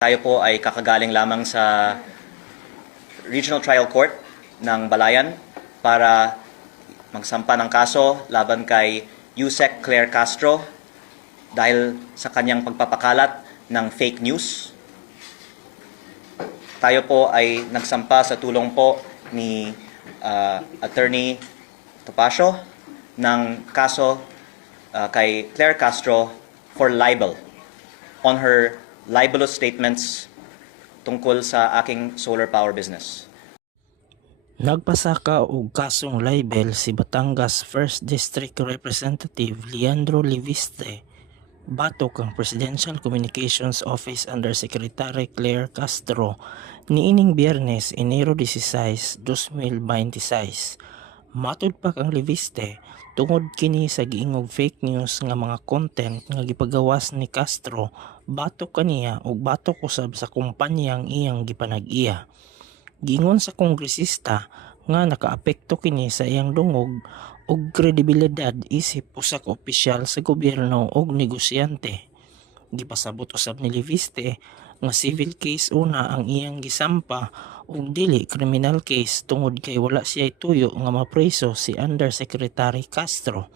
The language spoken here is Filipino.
Tayo po ay kakagaling lamang sa Regional Trial Court ng Balayan para magsampa ng kaso laban kay Yusek Claire Castro dahil sa kanyang pagpapakalat ng fake news. Tayo po ay nagsampa sa tulong po ni Attorney Topacio ng kaso kay Claire Castro for libel on her libelous statements tungkol sa aking solar power business. Nagpasaka og kasong libel si Batangas 1st District Representative Leandro Liviste batok ang Presidential Communications Office Undersecretary Claire Castro niining Biyernes, Enero 16, 2026. Matud pa kang Liviste tungod kini sa giingog fake news nga mga content nga gipagawas ni Castro batok kaniya ug batok usab sa kumpanyang iyang gipanag-iya. Giingon sa kongresista nga nakaapekto kini sa iyang dungog ug kredibilidad isip usa ka opisyal sa gobyerno ug negosyante. Gipasabot usab ni Liviste nga civil case una ang iyang gisampa ug dili criminal case tungod kay wala siya tuyo nga mapreso si Undersecretary Castro.